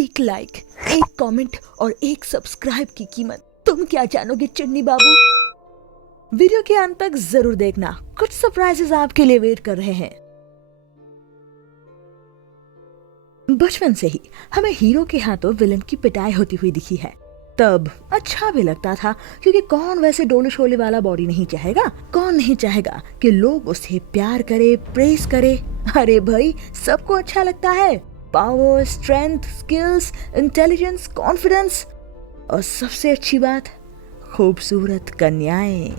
एक लाइक, एक कमेंट और एक सब्सक्राइब की कीमत तुम क्या जानोगे चन्नी बाबू। वीडियो के अंत तक जरूर देखना, कुछ सरप्राइजेस आपके लिए वेट कर रहे हैं। बचपन से ही हमें हीरो के हाथों विलन की पिटाई होती हुई दिखी है। तब अच्छा भी लगता था, क्योंकि कौन वैसे डोले शोले वाला बॉडी नहीं चाहेगा, कौन नहीं चाहेगा कि लोग उसे प्यार करे, प्रेज करे। अरे भाई, सबको अच्छा लगता है। Power, strength, skills, intelligence, confidence और सबसे अच्छी बात, खूबसूरत कन्याएं।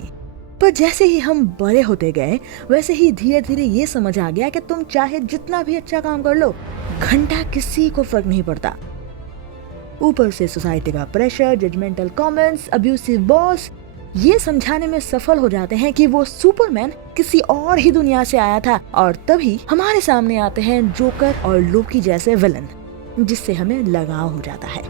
पर जैसे ही हम बड़े होते गए, वैसे ही धीरे धीरे ये समझ आ गया कि तुम चाहे जितना भी अच्छा काम कर लो, घंटा किसी को फर्क नहीं पड़ता। ऊपर से सोसाइटी का pressure, judgemental comments, abusive boss ये समझाने में सफल हो जाते हैं कि वो सुपरमैन किसी और ही दुनिया से आया था, और तभी हमारे सामने आते हैं जोकर और लोकी जैसे विलन, जिससे हमें लगाव हो जाता है।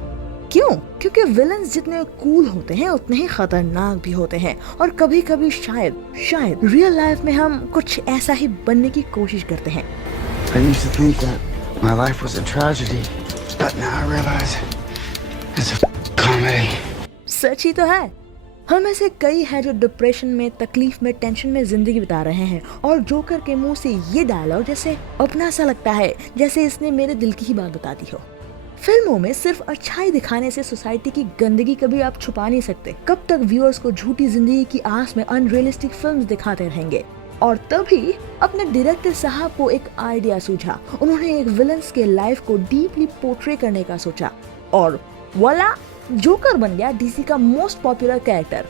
क्यों? क्योंकि विलन्स जितने कूल होते हैं उतने ही खतरनाक भी होते हैं, और कभी कभी शायद रियल लाइफ में हम कुछ ऐसा ही बनने की कोशिश करते हैं। I used to think that my life was a tragedy, but now I realize it's a comedy. सच ही तो है। हम ऐसे कई हैं जो डिप्रेशन में, तकलीफ में, टेंशन में जिंदगी बिता रहे हैं, और जोकर के मुंह से ये डायलॉग जैसे अपना सा लगता है, जैसे इसने मेरे दिल की ही बात बता दी हो। फिल्मों में सिर्फ अच्छाई दिखाने से सोसाइटी की गंदगी कभी आप छुपा नहीं सकते। कब तक व्यूअर्स को झूठी जिंदगी की आस में अनरियलिस्टिक फिल्म्स दिखाते रहेंगे। और तभी अपने डायरेक्टर साहब को एक आइडिया सूझा। उन्होंने एक विलन्स के लाइफ को डीपली पोर्ट्रे करने का सोचा, और वाला जोकर बन गया डीसी का मोस्ट पॉपुलर कैरेक्टर।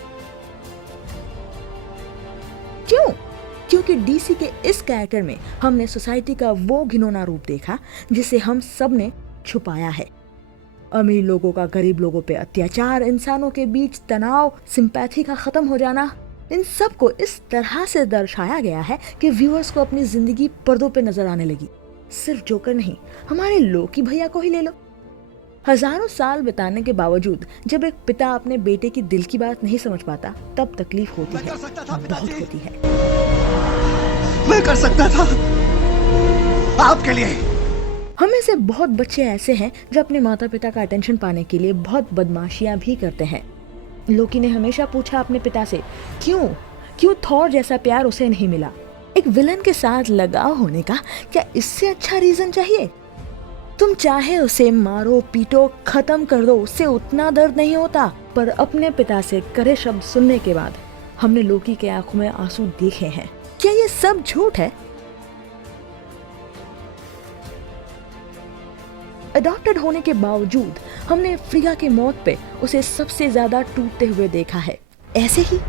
क्यों? क्योंकि डीसी के इस कैरेक्टर में हमने सोसाइटी का वो घिनौना रूप देखा जिसे हम सब ने छुपाया है। अमीर लोगों का गरीब लोगों पे अत्याचार, इंसानों के बीच तनाव, सिंपैथी का खत्म हो जाना, इन सब को इस तरह से दर्शाया गया है कि व्यूअर्स को अपनी जिंदगी पर्दों पे नजर आने लगी। सिर्फ जोकर नहीं, हमारे लोकी भैया को ही ले लो। हजारों साल बिताने के बावजूद जब एक पिता अपने बेटे की दिल की बात नहीं समझ पाता, तब तकलीफ होती है, बहुत होती है। मैं कर सकता था आपके लिए। हम में से बहुत बच्चे ऐसे हैं जो अपने माता पिता का अटेंशन पाने के लिए बहुत बदमाशियां भी करते हैं। लोकी ने हमेशा पूछा अपने पिता से, क्यों थॉर जैसा प्यार उसे नहीं मिला। एक विलन के साथ लगाव होने का क्या इससे अच्छा रीजन चाहिए? तुम चाहे उसे मारो, पीटो, खत्म कर दो, उससे उतना दर्द नहीं होता। पर अपने पिता से करे शब्द सुनने के बाद हमने लोकी के आंखों में आंसू देखे हैं। क्या ये सब झूठ है? अडॉप्टेड होने के बावजूद हमने फ्रिया की मौत पे उसे सबसे ज्यादा टूटते हुए देखा है। ऐसे ही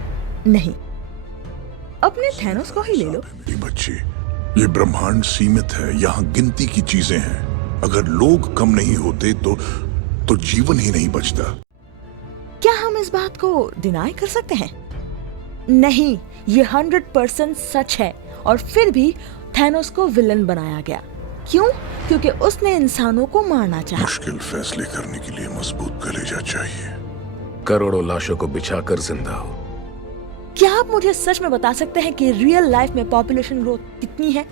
नहीं, अपने थैनोस को ही ले लो। मेरी बच्ची, ये ब्रह्मांड सीमित है, यहाँ गिनती की चीजें हैं। अगर लोग कम नहीं होते तो जीवन ही नहीं बचता। क्या हम इस बात को डिनाई कर सकते हैं? नहीं, ये 100% सच है। और फिर भी थैनोस को विलन बनाया गया। क्यों? क्योंकि उसने इंसानों को मारना चाहा। मुश्किल फैसले करने के लिए मजबूत कलेजा चाहिए। करोड़ों लाशों को बिछाकर जिंदा हो। क्या आप मुझे सच में बता सकते हैं कि रियल लाइफ में पॉपुलेशन ग्रोथ कितनी है?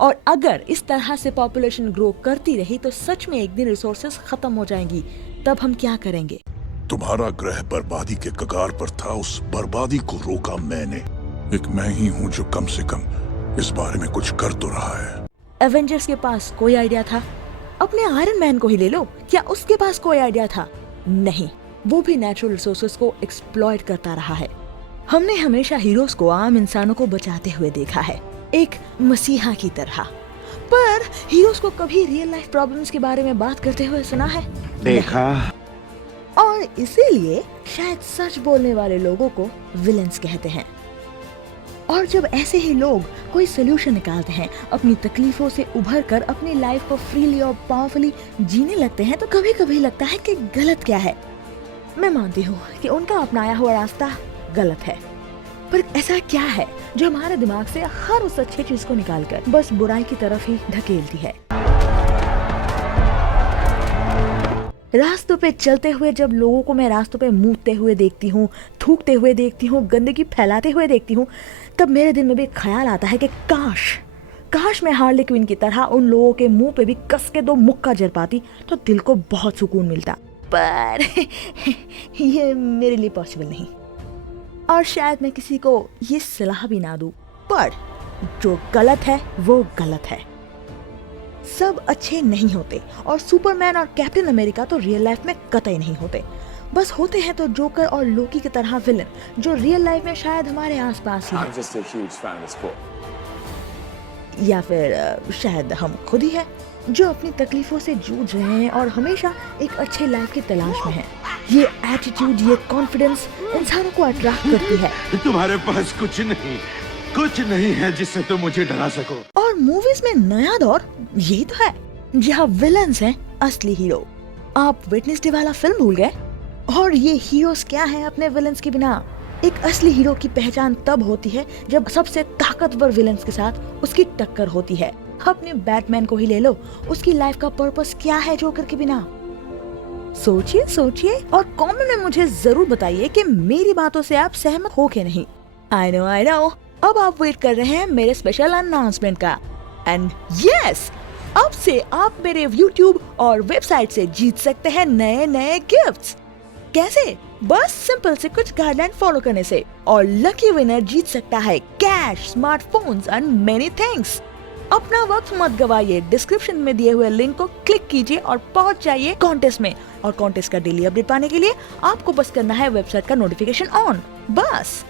और अगर इस तरह से पॉपुलेशन ग्रो करती रही तो सच में एक दिन रिसोर्सेज खत्म हो जाएंगी। तब हम क्या करेंगे? तुम्हारा ग्रह बर्बादी के कगार पर था, उस बर्बादी को रोका मैंने। एक मैं ही हूँ जो कम से कम इस बारे में कुछ कर तो रहा है। एवेंजर्स के पास कोई आइडिया था? अपने आयरन मैन को ही ले लो, क्या उसके पास कोई आइडिया था? नहीं, वो भी नेचुरल रिसोर्सेज को एक्सप्लॉइट करता रहा है। हमने हमेशा हीरोज को आम इंसानों को बचाते हुए देखा है, एक मसीहा की तरह। पर हीरोज को कभी रियल लाइफ प्रॉब्लम्स के बारे में बात करते हुए सुना है? देखा। और इसीलिए शायद सच बोलने वाले लोगों को विलन्स कहते हैं। और जब ऐसे ही लोग कोई सोल्यूशन निकालते हैं, अपनी तकलीफों से उभर कर अपनी लाइफ को फ्रीली और पावरफुली जीने लगते हैं, तो कभी कभी लगता है कि गलत क्या है। मैं मानती हूँ कि उनका अपनाया हुआ रास्ता गलत है, पर ऐसा क्या है जो हमारे दिमाग से हर उस अच्छी चीज को निकालकर बस बुराई की तरफ ही धकेलती है? रास्तों पे चलते हुए जब लोगों को मैं रास्तों पे मूतते हुए देखती हूँ, थूकते हुए देखती हूँ, गंदगी फैलाते हुए देखती हूँ, तब मेरे दिल में भी ख्याल आता है कि काश मैं हार्ले क्विन की तरह उन लोगों के मुंह पे भी कस के 2 मुक्का जर पाती तो दिल को बहुत सुकून मिलता, पर ये मेरे लिए पॉसिबल नहीं। और शायद मैं किसी को ये सलाह भी ना दूं, पर जो गलत है वो गलत है। सब अच्छे नहीं होते, और सुपरमैन और कैप्टन अमेरिका तो रियल लाइफ में कतई नहीं होते। बस होते हैं तो जोकर और लोकी की तरह विलन, जो रियल लाइफ में शायद हमारे आसपास ही I'm just a huge fan of the sport. है। या फिर शायद हम खुद ही हैं जो अपनी तकलीफों से जूझ रहे हैं और हमेशा एक अच्छे लाइफ की तलाश में हैं। ये एटीट्यूड, ये कॉन्फिडेंस इंसानों को अट्रैक्ट करती है। तुम्हारे पास कुछ नहीं है जिससे तुम मुझे डरा सको। और मूवीज में नया दौर यही तो है, जहाँ विलन्स हैं असली हीरो। आप वेडनेसडे वाला फिल्म भूल गए? और ये हीरोज क्या हैं अपने विलन्स के बिना? एक असली हीरो की पहचान तब होती है जब सबसे ताकतवर विलन्स के साथ उसकी टक्कर होती है। अपने बैटमैन को ही ले लो, उसकी लाइफ का पर्पस क्या है जोकर के बिना? सोचिए सोचिए और कमेंट में मुझे जरूर बताइए कि मेरी बातों से आप सहमत हो के नहीं। आई नो अब आप वेट कर रहे हैं मेरे स्पेशल अनाउंसमेंट का। एंड यस, अब से आप मेरे YouTube और वेबसाइट से जीत सकते हैं नए गिफ्ट्स। कैसे? बस सिंपल से कुछ गाइडलाइन फॉलो करने से, और लकी विनर जीत सकता है cash, smartphones and many things. अपना वक्त मत गवाइए, डिस्क्रिप्शन में दिए हुए लिंक को क्लिक कीजिए और पहुंच जाइए कॉन्टेस्ट में। और कॉन्टेस्ट का डेली अपडेट पाने के लिए आपको बस करना है वेबसाइट का नोटिफिकेशन ऑन, बस।